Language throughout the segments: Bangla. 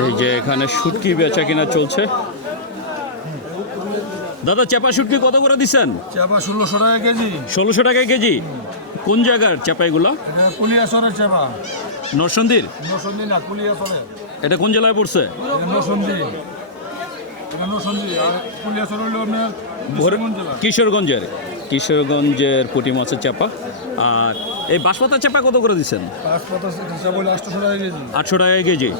এই যে এখানে শুটকি বেচা কিনা চলছে। দাদা চেপা শুটকি কত করে দিচ্ছেন? চাপা ষোলোশো টাকা কেজি। ষোলোশো টাকা কেজি। কোন জায়গার চেপা এগুলা? কুলিয়াসরের চাপা। নরসন্দির নসন্দি না কুলিয়াসরের এটা কোন জেলায় পড়ছে? এটা এটা নসন্দি আর কুলিয়াসর হলো আপনার কিশোরগঞ্জের। কিশোরগঞ্জের পুঁটি মাছের চাপা। আর এই বাঁশপাতা চাপা কত করে দিচ্ছেন? আটশো টাকা কেজি।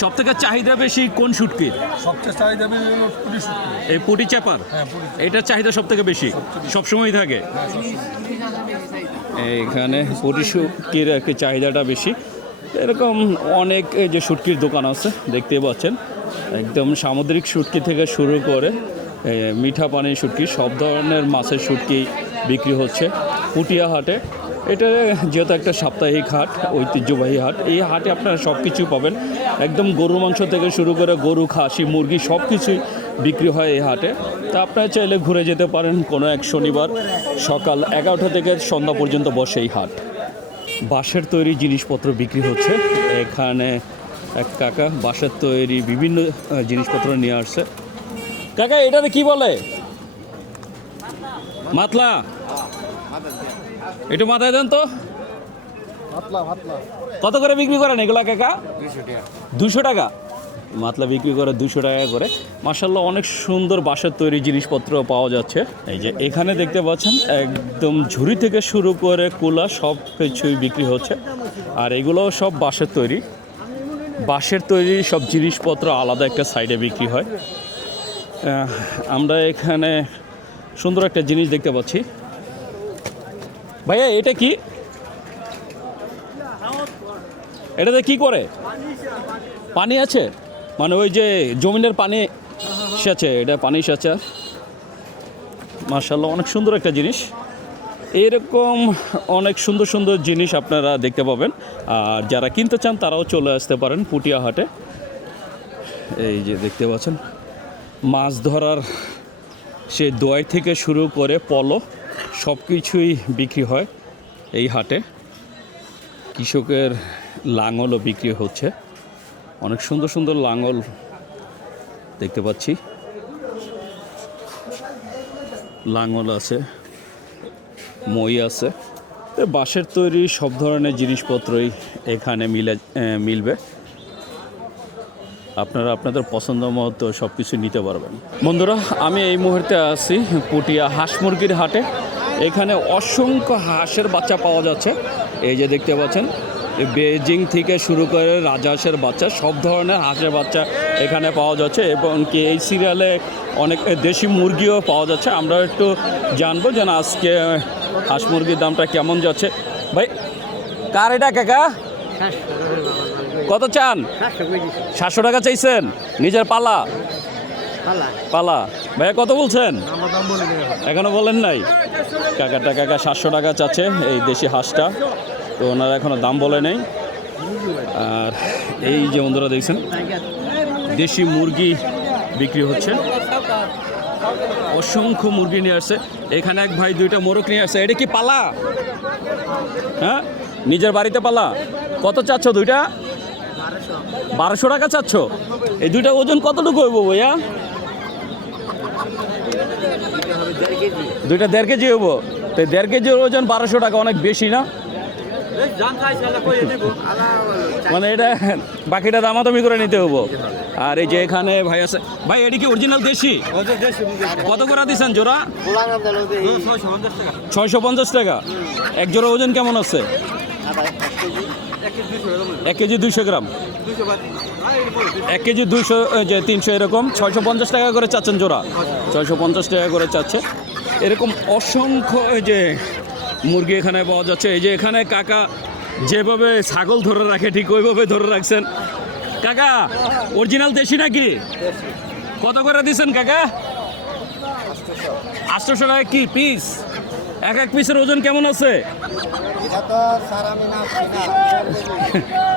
সব থেকে চাহিদা বেশি কোন শুটকির সবচেয়ে চাহিদা বেশি এই পুঁটি চাপার? হ্যাঁ এটার চাহিদা সব থেকে বেশি। সবসময় থাকে? এইখানে পুঁটি শুটকির একটি চাহিদাটা বেশি। এরকম অনেক এই যে শুটকির দোকান আছে, দেখতে পাচ্ছেন। একদম সামুদ্রিক শুটকি থেকে শুরু করে মিঠা পানির শুটকি, সব ধরনের মাছের শুটকি বিক্রি হচ্ছে পুটিয়া হাটে। এটা যেহেতু একটা সাপ্তাহিক হাট, ঐতিহ্যবাহী হাট, এই হাটে আপনারা সব কিছু পাবেন। একদম গরু মাংস থেকে শুরু করে গরু, খাসি, মুরগি সব কিছুই বিক্রি হয় এই হাটে। তা আপনারা চাইলে ঘুরে যেতে পারেন কোনো এক শনিবার সকাল এগারোটা থেকে সন্ধ্যা পর্যন্ত বসে এই হাট। বাঁশের তৈরি জিনিসপত্র বিক্রি হচ্ছে। এখানে এক কাকা বাঁশের তৈরি বিভিন্ন জিনিসপত্র নিয়ে আসছে। কাকা এটাতে কি বলে? মাতলা। একটু মাথায় দেন তো। কত করে বিক্রি করেন এগুলা কাকা? দুশো টাকা? মাতলা বিক্রি করে দুশো টাকা করে। মার্শাল্লাহ অনেক সুন্দর বাঁশের তৈরি জিনিসপত্র পাওয়া যাচ্ছে। এই যে এখানে দেখতে পাচ্ছেন, একদম ঝুড়ি থেকে শুরু করে কুলা সব কিছুই বিক্রি হচ্ছে। আর এগুলো সব বাঁশের তৈরি। বাঁশের তৈরি সব জিনিসপত্র আলাদা একটা সাইডে বিক্রি হয়। আমরা এখানে সুন্দর একটা জিনিস দেখতে পাচ্ছি। ভাইয়া, এটা কি? এটাতে কি করে? পানি আছে? মানে ওই যে জমিনের পানি সেচে, এটা পানি সেচা। মার্শাল্লাহ অনেক সুন্দর একটা জিনিস। এরকম অনেক সুন্দর সুন্দর জিনিস আপনারা দেখতে পাবেন। আর যারা কিনতে চান, তারাও চলে আসতে পারেন পুটিয়া হাটে এই যে দেখতে পাচ্ছেন, মাছ ধরার সে দোয়াই থেকে শুরু করে পলো সব কিছুই বিক্রি হয় এই হাটে। কৃষকের লাঙলও বিক্রি হচ্ছে। অনেক সুন্দর সুন্দর লাঙল দেখতে পাচ্ছি। লাঙল আছে, মই আছে। বাঁশের তৈরি সব ধরনের জিনিসপত্রই এখানে মিলে মিলবে। আপনারা আপনাদের পছন্দ মতো সব কিছু নিতে পারবেন। বন্ধুরা, আমি এই মুহূর্তে আছি পুটিয়া হাঁস মুরগির হাটে। এখানে অসংখ্য হাঁসের বাচ্চা পাওয়া যাচ্ছে। এই যে দেখতে পাচ্ছেন বেজিং থেকে শুরু করে রাজহাঁসের বাচ্চা সব ধরনের হাঁসের বাচ্চা এখানে পাওয়া যাচ্ছে এবং কি এই সিরিয়ালে অনেক দেশি মুরগিও পাওয়া যাচ্ছে। আমরা একটু জানব যেন আজকে হাঁস মুরগির দামটা কেমন যাচ্ছে। ভাই কার এটা কাকা? কত চান? সাতশো টাকা চাইছেন। নিজের পালা? পালা। ভাইয়া কত বলছেন। এখনও বলেন নাই? কাকাটা কাকা সাতশো টাকা চাচ্ছে এই দেশি হাঁসটা। তো ওনারা এখনও দাম বলে নেই। আর এই যে বন্ধুরা দেখছেন, দেশি মুরগি বিক্রি হচ্ছে। অসংখ্য মুরগি নিয়ে আসছে। এখানে এক ভাই দুইটা মোরগ নিয়ে আসছে। এটা কি পালা? হ্যাঁ? নিজের বাড়িতে পালা? কত চাচ্ছ দুইটা? বারোশো টাকা চাচ্ছ? এই দুইটা ওজন কতটুকু হইব ভাইয়া? দুইটা দেড় কেজি হইব। তো দেড় কেজির ওজন বারোশো টাকা, অনেক বেশি না? মানে এটা বাকিটা দামাদামি করে নিতে হব। আর এই যে এখানে ভাই আছে ভাই এটি কি অরিজিনাল দেশি? কত করে দিচ্ছেন জোড়া? ছয়শো পঞ্চাশ টাকা। এক জোড়া ওজন কেমন আছে? এক কেজি দুইশো গ্রাম। এক কেজি দুইশো যে তিনশো এরকম। ছয়শো পঞ্চাশ টাকা করে চাচ্ছেন জোড়া। ছয়শো পঞ্চাশ টাকা করে চাচ্ছে। এরকম অসংখ্য যে মুরগি এখানে পাওয়া যাচ্ছে। এই যে এখানে কাকা যেভাবে ছাগল ধরে রাখে, ঠিক ওইভাবে ধরে রাখছেন। কাকা অরিজিনাল দেশি নাকি? কত করে দিছেন কাকা? আটশোশো টাকা কি পিস এক এক পিসের ওজন কেমন আছে?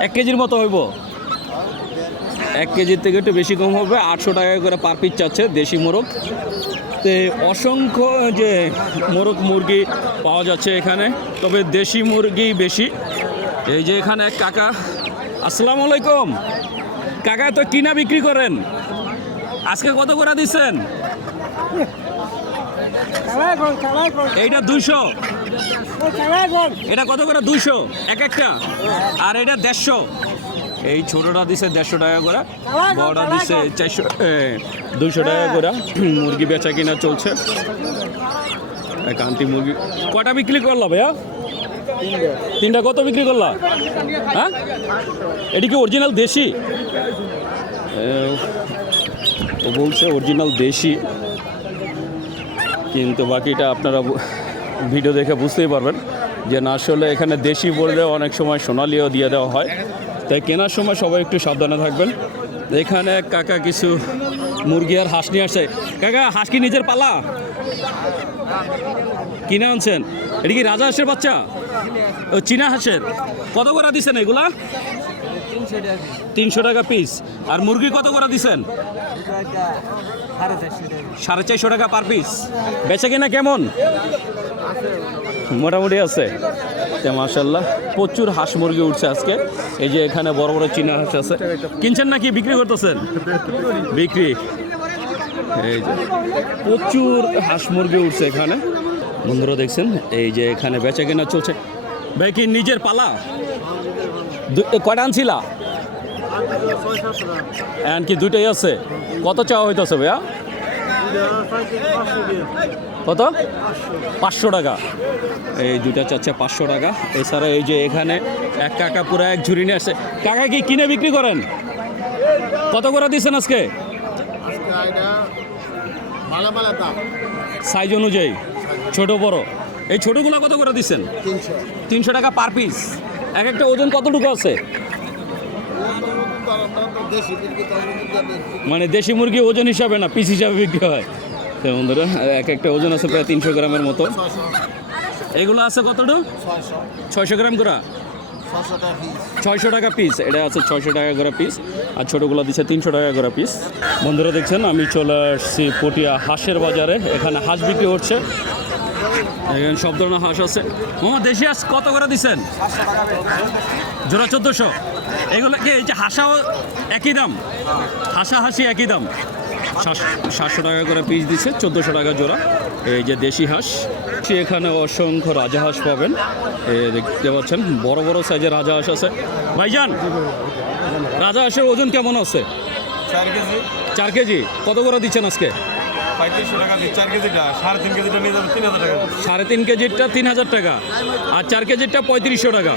এক কেজির মতো হইব। এক কেজির থেকে একটু বেশি কম হবে। আটশো টাকা করে পার পিস চাচ্ছে দেশি মোরগ। তে অসংখ্য যে মোরগ মুরগি পাওয়া যাচ্ছে এখানে, তবে দেশি মুরগি বেশি। এই যে এখানে এক কাকা, আসসালামু আলাইকুম। কাকা, তো কিনা বিক্রি করেন? আজকে কত করে দিচ্ছেন? এইটা দুইশো। এটা কত করে? দুইশো। এক একটা। আর এটা দেড়শো। এই ছোটটা দিছে দেড়শো টাকা করে বড়টা দিছে চারশো দুইশো টাকা করে। মুরগি বেচা কিনা চলছে। আন্টি মুরগি। কটা বিক্রি করলা ভাইয়া? তিনটা। কত বিক্রি করলা? হ্যাঁ? এটি কি অরিজিনাল দেশি? ও বলছে অরিজিনাল দেশি। কিন্তু বাকিটা আপনারা ভিডিও দেখে বুঝতেই পারবেন যে না আসলে এখানে দেশি বললে অনেক সময় সোনালিও দিয়ে দেওয়া হয়। তাই কেনার সময় সবাই একটু সাবধানে থাকবেন। এখানে কাকা কিছু মুরগি আর হাঁস নিয়ে আসছে। কাকা, হাঁস কি নিজের পালা? কিনে আনছেন? এটা কি রাজা হাঁসের বাচ্চা? ও, চীনা হাঁসের। কত করে দিছেন এগুলা? তিনশো টাকা পিস আর মুরগি কত করে দিছেন? সাড়ে চারশো টাকা। পার পিস বেচে কিনা কেমন? মোটামুটি আছে। মার্শাল্লাহ প্রচুর হাঁস মুরগি উঠছে আজকে। এই যে এখানে বড় বড় চীনা হাঁস আছে। কিনছেন নাকি, বিক্রি করতেছেন? বিক্রি। এই যে, প্রচুর হাঁস মুরগি উঠছে এখানে। বন্ধুরা দেখছেন, এই যে এখানে বেচা কেনা চলছে। ভাই কি নিজের পালা? কয়টা আনছিলা? এমন কি দুইটাই আছে। কত চাওয়া হইতেছে ভাইয়া? কত? পাঁচশো টাকা। এই দুইটা চাচ্ছে পাঁচশো টাকা। এছাড়া এই যে এখানে এক কাকা পুরো এক ঝুড়ি নিয়ে আসছে। কাকা কি কিনে বিক্রি করেন? কত করে দিচ্ছেন আজকে? সাইজ অনুযায়ী। ছোট বড়। এই ছোটগুলো কত করে দিচ্ছেন? তিনশো। টাকা পার পিস। এক একটা ওজন কতটুকু আছে? মানে দেশি মুরগি ওজন হিসাবে না, পিস হিসাবে বিক্রি হয়। তো বন্ধুরা, এক একটা ওজন আছে প্রায় তিনশো গ্রামের মতো। এগুলো আছে কতটুকু ছয়শো গ্রাম করে? ছয়শো টাকা পিস, এটা আছে ছয়শো টাকা করে পিস, আর ছোটোগুলো দিচ্ছে তিনশো টাকা করে পিস। বন্ধুরা দেখছেন, আমি চলে আসছি পটিয়া হাঁসের বাজারে, এখানে হাঁস বিক্রি হচ্ছে। এখানে সব ধরনের হাঁস আছে। ও দেশি হাঁস কত করে দিচ্ছেন জোড়া চোদ্দোশো। এগুলো কি এই যে হাঁসাও একই দাম? হাঁসা হাসি একই দাম। সাতশো টাকা করে পিস দিচ্ছে চোদ্দোশো টাকা জোড়া। এই যে দেশি হাঁস এখানে অসংখ্য রাজা হাঁস পাবেন। দেখতে পাচ্ছেন বড় বড় সাইজের রাজা হাঁস আছে। ভাইজান রাজা হাঁসের ওজন কেমন আছে? চার কেজি। কত করে দিচ্ছেন আজকে? পঁয়ত্রিশশো টাকা দিই চার কেজিটা সাড়ে তিন কেজিটা নিয়ে যাবে তিন হাজার টাকা সাড়ে তিন কেজিরটা তিন হাজার টাকা আর চার কেজিরটা পঁয়ত্রিশশো টাকা।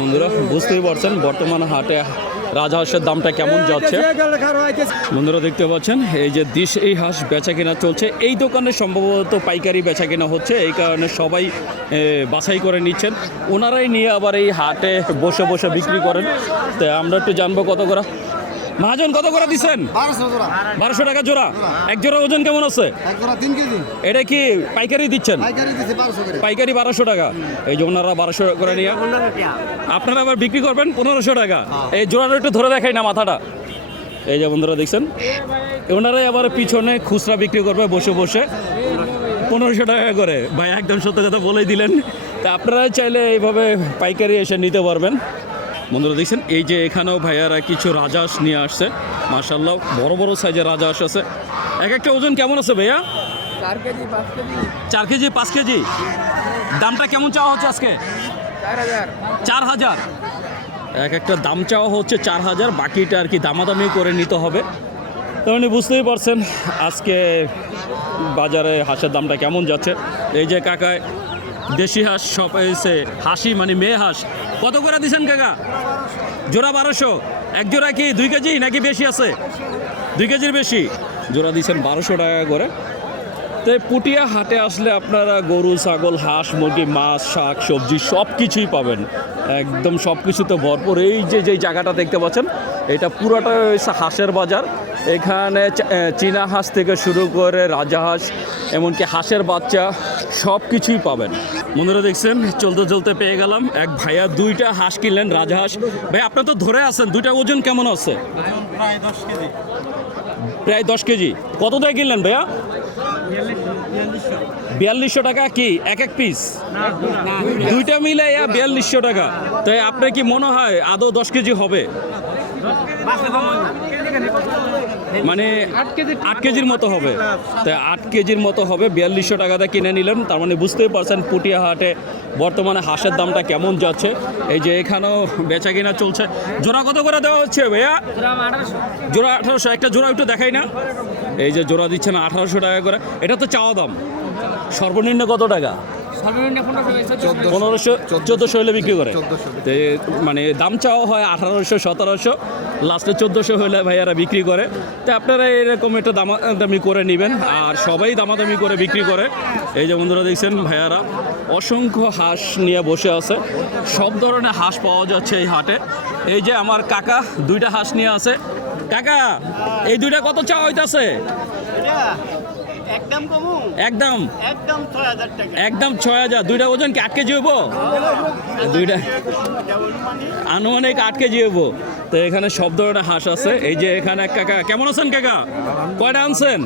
বন্ধুরা বুঝতেই পারছেন বর্তমান হাটে রাজহাঁসের দামটা কেমন যাচ্ছে। বন্ধুরা দেখতে পাচ্ছেন এই যে দিশ এই হাঁস বেচা কেনা চলছে এই দোকানে সম্ভবত পাইকারি বেচা কেনা হচ্ছে এই কারণে সবাই বাছাই করে নিচ্ছেন। ওনারাই নিয়ে আবার এই হাটে বসে বসে বিক্রি করেন। তো আমরা একটু জানব কত করে। মহাজন কত করে দিচ্ছেন বারোশো টাকা জোড়া। এক জোড়া ওজন কেমন আছে? এটা কি পাইকারি দিচ্ছেন? পাইকারি বারোশো টাকা। এই যে ওনারা বারোশো করে নিয়ে আপনারা আবার বিক্রি করবেন পনেরোশো টাকা। এই জোড়াটা একটু ধরে দেখাই না মাথাটা। এই যে বন্ধুরা দেখছেন? ওনারাই আবার পিছনে খুচরা বিক্রি করবে বসে বসে। পনেরোশো টাকা করে। ভাই একদম সত্য কথা বলেই দিলেন। তা আপনারা চাইলে এইভাবে পাইকারি এসে নিতে পারবেন। বন্ধুরা দেখছেন এই যে এখানেও ভাইয়ারা কিছু রাজহাঁস নিয়ে আসছে মার্শাল্লাহ বড় বড় সাইজের রাজহাঁস আছে। এক একটা ওজন কেমন আছে ভাইয়া? চার কেজি পাঁচ কেজি। চার কেজি পাঁচ কেজি? দামটা কেমন চাওয়া হচ্ছে আজকে? চার হাজার। চার হাজার। এক একটা দাম চাওয়া হচ্ছে চার হাজার বাকিটা আর কি দামাদামি করে নিতে হবে। তেমনি বুঝতেই পারছেন আজকে বাজারে হাঁসের দামটা কেমন যাচ্ছে। এই যে কাকায় দেশি হাঁস সব এসে হাসি মানে মেয়ে হাঁস। কত করে দিছেন কাকা? জোড়া বারোশো। এক জোড়া কি দুই কেজি নাকি বেশি আছে? দুই কেজির বেশি। জোড়া দিচ্ছেন বারোশো টাকা করে। তো পুটিয়া হাটে আসলে আপনারা গরু, ছাগল, হাঁস, মুরগি, মাছ, শাক, সবজি সব কিছুই পাবেন। একদম সব কিছুতে ভরপুর। এই যে যেই জায়গাটা দেখতে পাচ্ছেন, এটা পুরোটা হচ্ছে হাঁসের বাজার। এখানে চীনা হাঁস থেকে শুরু করে রাজাহাঁস এমনকি হাঁসের বাচ্চা সব কিছুই পাবেন। বন্ধুরা দেখছেন, চলতে চলতে পেয়ে গেলাম। এক ভাইয়া দুইটা হাঁস কিনলেন রাজাহাঁস ভাই, আপনি তো ধরে আছেন, দুইটা ওজন কেমন আছে? প্রায় দশ কেজি। কত দিয়ে কিনলেন ভাইয়া? বিয়াল্লিশশো টাকা কি? এক এক পিস দুইটা মিলে বিয়াল্লিশশো টাকা। তাই আপনার কি মনে হয় আদৌ দশ কেজি হবে? মানে আট কেজির মতো হবে। তাই আট কেজির মতো হবে। বিয়াল্লিশশো টাকাতে কিনে নিলেন। তার মানে বুঝতেই পারছেন পুটিয়া হাটে বর্তমানে হাঁসের দামটা কেমন যাচ্ছে। এই যে এখানেও বেচা কিনা চলছে। জোড়া কত করে দেওয়া হচ্ছে ভাইয়া? জোড়া আঠারোশো। একটা জোড়া একটু দেখাই না। এই যে জোড়া দিচ্ছেন আঠারোশো টাকা করে। এটা তো চাওয়া দাম। সর্বনিম্ন কত টাকা? পনেরোশো চোদ্দোশো হলে বিক্রি করে। মানে দাম চাওয়া হয় আঠারোশো সতেরোশো। লাস্টে চোদ্দোশো হলে ভাইয়ারা বিক্রি করে। তো আপনারা এরকম একটা দামাদামি করে নেবেন। আর সবাই দামাদামি করে বিক্রি করে। এই যে বন্ধুরা দেখছেন ভাইয়ারা অসংখ্য হাঁস নিয়ে বসে আছে। সব ধরনের হাঁস পাওয়া যাচ্ছে এই হাটে। এই যে আমার কাকা দুইটা হাঁস নিয়ে আছে। কাকা এই দুইটা কত চাওয়া হইতাছে? একদম কমু? একদম। একদম ছয় হাজার টাকা। একদম ছয় হাজার। দুইটা ওজন কি আট কেজি হইব? দুইটা। আনুমানিক। আট কেজি হইব। তো এখানে সব ধরনের হাঁস আছে। এই যে এখানে এক কাকা। কেমন আছেন কাকা? কয়টা আনছেন।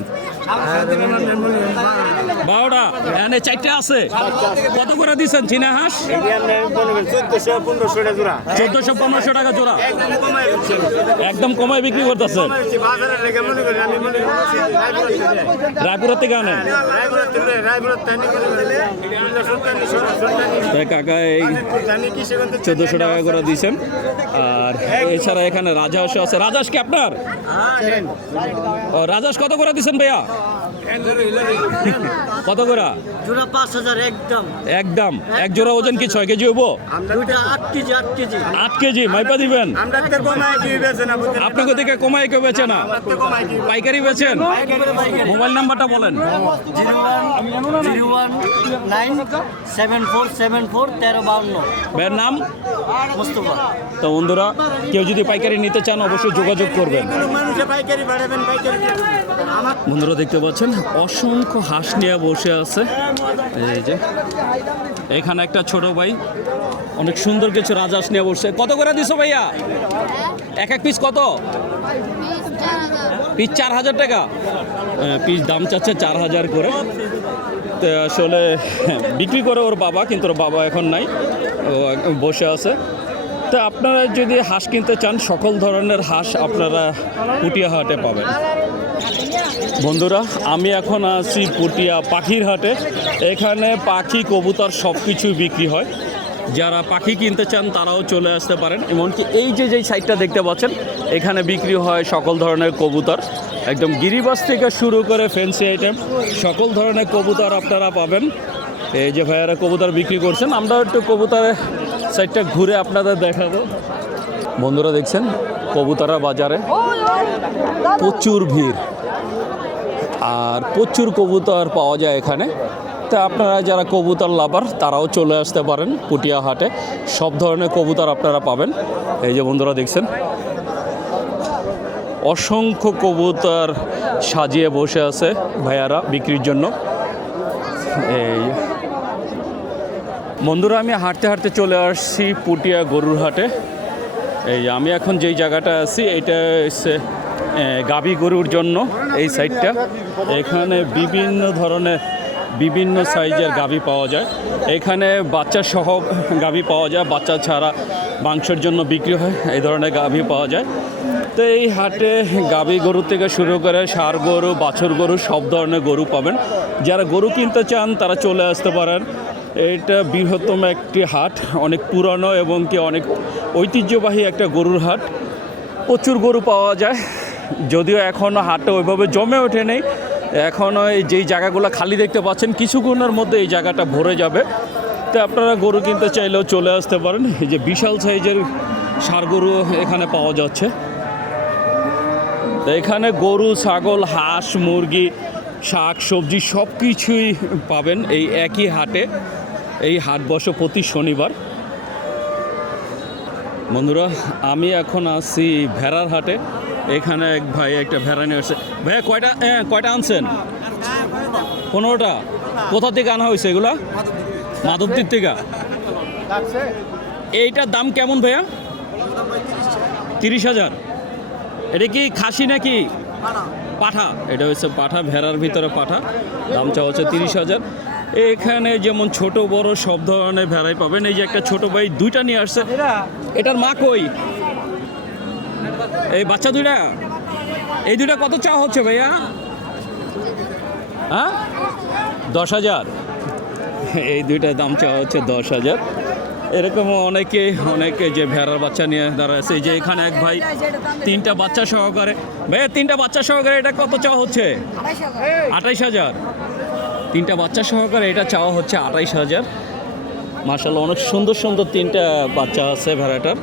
বারোটা। এখানে চারটে আছে। কত করে দিচ্ছেন চীনা হাঁস? চোদ্দশো পনেরোশো টাকা জোড়া। চোদ্দশো পনেরোশো টাকা জোড়া একদম কমায় বিক্রি করতেছেন বাজারের লেগে মনে করি আমি মনে করি রায়পুরের থেকে আনেন? কাকা এই চোদ্দোশো টাকা করে দিয়েছেন। আর এছাড়া এখানে রাজহাঁসও আছে। রাজহাঁস কি আপনার? ও, রাজহাঁস কত করে দিচ্ছেন ভাইয়া? কত করে? জোড়া পাঁচ হাজার একদম। একদম। এক জোড়া ওজন কি ছয় কেজি হইব? দুইটা আট কেজি আট কেজি। আট কেজি মাইপা দিবেন? আপনাকে থেকে কমাই কেউ বেচে না? পাইকারি বেচেন? মোবাইল নাম্বারটা বলেন। Zero one nine seven four seven four তেরো বাউন্ন। ভাইয়ের নাম? মোস্তফা। তো বন্ধুরা কেউ যদি পাইকারি নিতে চান অবশ্যই যোগাযোগ করবেন। মানুষে পাইকারি বাড়াবেন পাইকারি বন্ধুরা দেখতে পাচ্ছেন অসংখ্য হাঁস নিয়ে বসে আছে। এই যে, এখানে একটা ছোট ভাই, অনেক সুন্দর কিছু রাজহাঁস নিয়ে বসছে। কত করে দিছো ভাইয়া? এক এক পিস কত? পিস চার হাজার টাকা। পিস দাম চাচ্ছে চার হাজার করে। আসলে বিক্রি করে ওর বাবা, কিন্তু ওর বাবা এখন নাই। বসে আছে। তো আপনারা যদি হাঁস কিনতে চান, সকল ধরনের হাঁস আপনারা পুটিয়া হাটে পাবেন। বন্ধুরা, আমি এখন আছি পুটিয়া পাখির হাটে এখানে পাখি, কবুতর সব কিছুই বিক্রি হয়। যারা পাখি কিনতে চান, তারাও চলে আসতে পারেন। এমনকি এই যে যেই সাইডটা দেখতে পাচ্ছেন, এখানে বিক্রি হয় সকল ধরনের কবুতর। একদম গিরিবাস থেকে শুরু করে ফ্যান্সি আইটেম, সকল ধরনের কবুতর আপনারা পাবেন। এই যে ভাইয়ারা কবুতর বিক্রি করছেন আমরা একটু কবুতরের সাইডটা ঘুরে আপনাদের দেখাবো। বন্ধুরা দেখছেন, কবুতরা বাজারে। প্রচুর ভিড়। আর প্রচুর কবুতর পাওয়া যায় এখানে। তা আপনারা যারা কবুতর লাভার, তারাও চলে আসতে পারেন পুটিয়া হাটে। সব ধরনের কবুতর আপনারা পাবেন। এই যে বন্ধুরা দেখছেন, অসংখ্য কবুতর সাজিয়ে বসে আছে ভাইয়ারা বিক্রির জন্য। এই বন্ধুরা, আমি হাঁটতে হাঁটতে চলে আসছি পুটিয়া গরুর হাটে। এই আমি এখন যেই জায়গাটা আছি, এটা হচ্ছে গাবি গরুর জন্য এই সাইডটা। এখানে বিভিন্ন ধরনের, বিভিন্ন সাইজের গাভি পাওয়া যায়। এখানে বাচ্চা সহ গাভি পাওয়া যায়, বাচ্চা ছাড়া মাংসের জন্য বিক্রি হয়, এই ধরনের গাভি পাওয়া যায়। তো এই হাটে গাভি গরু থেকে শুরু করে ষাঁড় গরু, বাছুর গরু, সব ধরনের গরু পাবেন। যারা গরু কিনতে চান, তারা চলে আসতে পারেন। এটা বৃহত্তম একটি হাট, অনেক পুরানো এবং কি অনেক ঐতিহ্যবাহী একটা গরুর হাট। প্রচুর গরু পাওয়া যায়, যদিও এখনও হাটটা ওইভাবে জমে ওঠে নেই এখনও এই যেই জায়গাগুলো খালি দেখতে পাচ্ছেন, কিছুক্ষণের মধ্যে এই জায়গাটা ভরে যাবে। তো আপনারা গরু কিনতে চাইলেও চলে আসতে পারেন। এই যে বিশাল সাইজের ষাঁড় গরু এখানে পাওয়া যাচ্ছে। এখানে গরু, ছাগল, হাঁস, মুরগি, শাক, সবজি সব কিছুই পাবেন এই একই হাটে। এই হাট বসে প্রতি শনিবার। বন্ধুরা, আমি এখন আছি ভেড়ার হাটে। এখানে এক ভাই, একটা ভেড়া নিয়ে আসছে। ভাইয়া, কয়টা কয়টা আনছেন? পনেরোটা। কোথা থেকে আনা হয়েছে এগুলা? মাধবদীর থেকে। এইটার দাম কেমন ভাইয়া? তিরিশ হাজার। এটা কি খাসি নাকি? পাঠা। এটা হচ্ছে পাঠা, ভেড়ার ভিতরে পাঠা। দাম চাওয়া হচ্ছে তিরিশ হাজার। এখানে যেমন ছোট বড় সব ধরনের ভেড়াই পাবেন। এই যে একটা ছোট ভাই দুইটা নিয়ে আসছে। এটার মা কই? এই বাচ্চা দুইটা? এই দুইটা কত চা হচ্ছে ভাইয়া? হ্যাঁ? দশ হাজার। এই দুইটার দাম চাওয়া হচ্ছে দশ হাজার। এরকম অনেকে অনেকে যে ভেড়ার বাচ্চা নিয়ে দাঁড়া আছে। এই যে এখানে এক ভাই তিনটা বাচ্চা সহকারে। ভাইয়া, তিনটা বাচ্চা সহকারে এটা কত চাওয়া হচ্ছে? আঠাইশ হাজার। তিনটা বাচ্চা সহকারে এটা চাওয়া হচ্ছে আঠাইশ হাজার। মার্শাল্লাহ অনেক সুন্দর সুন্দর তিনটা বাচ্চা আছে ভেড়াটার।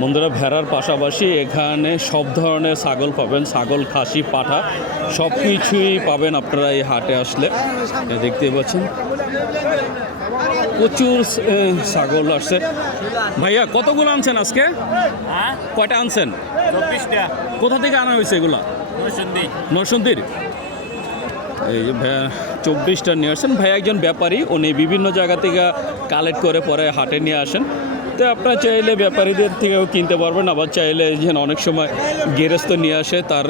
বন্ধুরা ভেড়ার পাশাপাশি এখানে সব ধরনের ছাগল পাবেন ছাগল খাসি পাঠা সব কিছুই পাবেন আপনারা এই হাটে আসলে। দেখতে পাচ্ছেন। প্রচুর ছাগল আসছে। ভাইয়া কতগুলো আনছেন আজকে? হ্যাঁ? কয়টা আনছেন? কোথা থেকে আনা হয়েছে এগুলা? নরসিংদী। নরসিংদীর? এই চব্বিশটা নিয়ে আসেন ভাই একজন ব্যাপারী, উনি বিভিন্ন জায়গা থেকে কালেক্ট করে পরে হাটে নিয়ে আসেন। তো আপনারা চাইলে ব্যাপারীদের থেকেও কিনতে পারবেন, আবার চাইলে যেন অনেক সময় গেরস্ত নিয়ে আসে, তার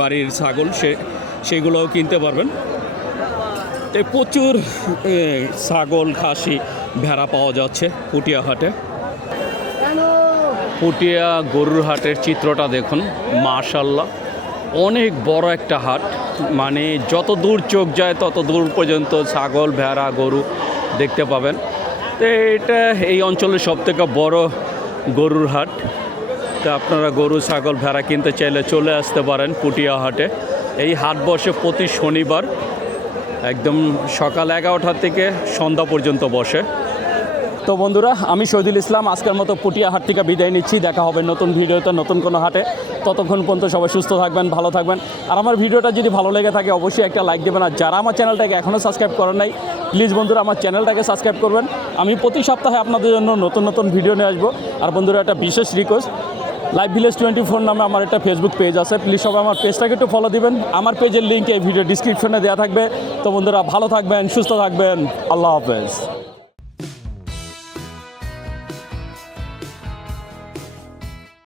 বাড়ির ছাগল, সে, সেগুলোও কিনতে পারবেন। তো প্রচুর ছাগল, খাসি, ভেড়া পাওয়া যাচ্ছে পুটিয়া হাটে। পুটিয়া গরুর হাটের চিত্রটা দেখুন, মাশাল্লাহ। অনেক বড় একটা হাট। মানে যত দূর চোখ যায়, তত দূর পর্যন্ত ছাগল, ভেড়া, গরু দেখতে পাবেন। তো এটা এই অঞ্চলের সবথেকে বড় গরুর হাট। তা আপনারা গরু, ছাগল, ভেড়া কিনতে চাইলে চলে আসতে পারেন পুটিয়া হাটে। এই হাট বসে প্রতি শনিবার একদম সকাল এগারোটা থেকে সন্ধ্যা পর্যন্ত বসে। তো বন্ধুরা, আমি শহীদুল ইসলাম। আজকের মতো পুটিয়া হাট থেকে বিদায় নিচ্ছি। দেখা হবে নতুন ভিডিওতে নতুন কোনো হাটে। ততক্ষণ পর্যন্ত সবাই সুস্থ থাকবেন, ভালো থাকবেন। আর আমার ভিডিওটা যদি ভালো লেগে থাকে, অবশ্যই একটা লাইক দেবেন। আর যারা আমার চ্যানেলটাকে এখনও সাবস্ক্রাইব করেন নাই প্লিজ বন্ধুরা আমার চ্যানেলটাকে সাবস্ক্রাইব করবেন। আমি প্রতি সপ্তাহে আপনাদের জন্য নতুন নতুন ভিডিও নিয়ে আসব। আর বন্ধুরা, একটা বিশেষ request live village twenty four নামে আমার একটা ফেসবুক পেজ আছে। প্লিজ সবাই আমার পেজটাকে একটু ফলো দিবেন। আমার পেজের লিঙ্ক এই ভিডিও ডিসক্রিপশনে দেওয়া থাকবে। তো বন্ধুরা, ভালো থাকবেন, সুস্থ থাকবেন। আল্লাহ হাফেজ।